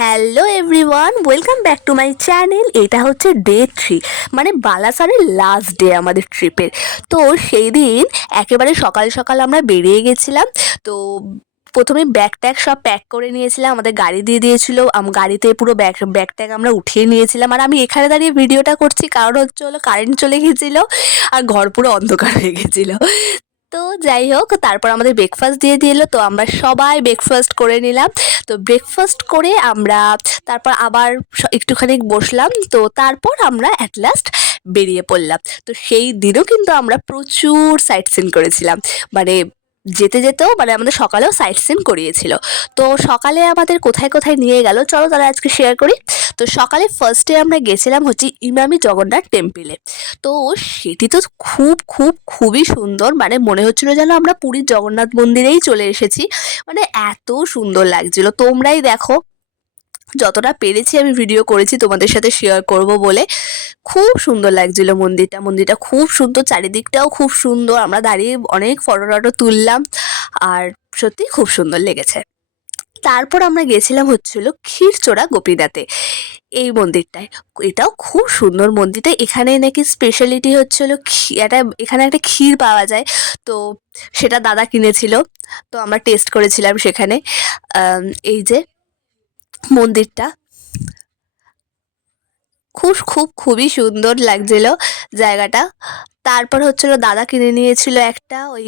Hello everyone, welcome back to my channel. এটা হচ্ছে day 3, মানে বালাসারের লাস্ট ডে আমাদের ট্রিপের। তো সেই দিন একেবারে সকাল সকাল আমরা বেরিয়ে গেছিলাম। তো প্রথমে ব্যাগ ট্যাগ সব প্যাক করে নিয়েছিলাম, আমাদের গাড়ি দিয়ে দিয়েছিল, গাড়িতে পুরো ব্যাগ ট্যাগ আমরা উঠিয়ে নিয়েছিলাম। আর আমি এখানে দাঁড়িয়ে ভিডিওটা করছি কারণ হলো কারেন্ট চলে গেছিলো আর ঘর পুরো অন্ধকার হয়ে গেছিলো। তো যাই হোক, তারপর আমাদের ব্রেকফাস্ট দিয়ে দিল, তো আমরা সবাই ব্রেকফাস্ট করে নিলাম। তো ব্রেকফাস্ট করে আমরা তারপর আবার একটুখানি বসলাম। তো তারপর আমরা অ্যাট লাস্ট বেরিয়ে পড়লাম। তো সেই দিনও কিন্তু আমরা প্রচুর সাইট সিন করেছিলাম, মানে যেতে যেতেও মানে আমাদের সকালেও সাইট সিন করিয়েছিল। তো সকালে আমাদের কোথায় কোথায় নিয়ে গেল চলো তাহলে আজকে শেয়ার করি। তো সকালে ফার্স্টে আমরা গেছিলাম হচ্ছে ইমামি জগন্নাথ টেম্পলে। তো সেটি তো খুবই সুন্দর, মানে মনে হচ্ছিল যেন আমরা পুরীর জগন্নাথ মন্দিরেই চলে এসেছি, মানে এত সুন্দর লাগছিল। তোমরাই দেখো, যতটা পেরেছি আমি ভিডিও করেছি তোমাদের সাথে শেয়ার করব বলে। খুব সুন্দর লাগছিল মন্দিরটা খুব সুন্দর, চারিদিকটাও খুব সুন্দর। আমরা দাঁড়িয়ে অনেক ফটো টটো তুললাম আর সত্যি খুব সুন্দর লেগেছে। তারপর আমরা গেছিলাম হচ্ছিল ক্ষীরচোরা গোপীনাথে, এই মন্দিরটায়। এটাও খুব সুন্দর মন্দিরটা। এখানে নাকি স্পেশালিটি হচ্ছিল এখানে একটা ক্ষীর পাওয়া যায়, তো সেটা দাদা কিনেছিল, তো আমরা টেস্ট করেছিলাম সেখানে। এই যে মন্দিরটা খুবই সুন্দর লাগছিল জায়গাটা। তারপর হচ্ছিল দাদা কিনে নিয়েছিল একটা ওই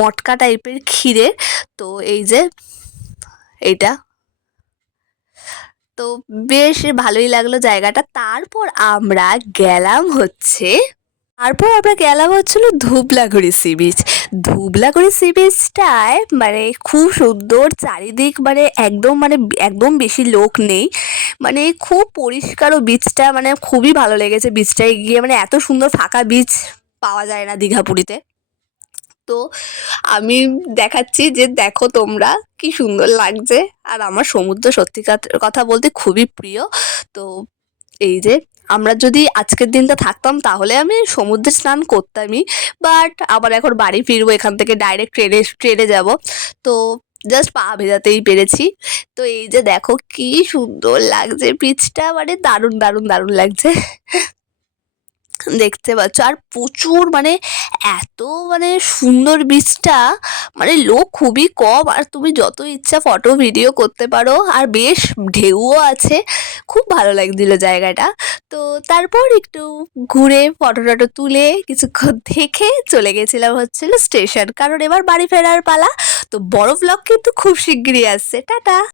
মটকা টাইপের ক্ষীরের, তো এই যে এইটা, তো বেশ ভালোই লাগলো জায়গাটা। তারপর আমরা গেলাম হচ্ছিল ধুবলাগড়ি সি বিচ। ধুবলাগড়ি সি বিচটায় মানে খুব সুন্দর চারিদিক, মানে একদম বেশি লোক নেই, মানে খুব পরিষ্কারও বিচটা, মানে খুবই ভালো লেগেছে বিচটায় গিয়ে। মানে এত সুন্দর ফাঁকা বিচ পাওয়া যায় না দীঘা পুরীতে। তো আমি দেখাচ্ছি যে দেখো তোমরা কি সুন্দর লাগছে। আর আমার সমুদ্র সত্যি কথা বলতে খুবই প্রিয়। তো এই যে আমরা যদি আজকের দিনটা থাকতাম তাহলে আমি সমুদ্রে স্নান করতামই, বাট আবার এখন বাড়ি ফিরবো, এখান থেকে ডাইরেক্ট ট্রেনে যাব। তো জাস্ট পা ভেজাতেই পেরেছি। তো এই যে দেখো কি সুন্দর লাগছে পিচটা, মানে দারুণ লাগছে দেখতে পাচ্ছ। আর প্রচুর মানে এত মানে সুন্দর বীজটা, মানে লোক খুবই কম, আর তুমি যত ইচ্ছা ফটো ভিডিও করতে পারো, আর বেশ ঢেউও আছে। খুব ভালো লাগছিল জায়গাটা। তো তারপর একটু ঘুরে ফটো টটো তুলে কিছুক্ষণ থেকে চলে গেছিলাম হচ্ছিল স্টেশন, কারণ এবার বাড়ি ফেরার পালা। তো বড় ব্লগ কিন্তু খুব শিগগিরই আসছে। টাটা।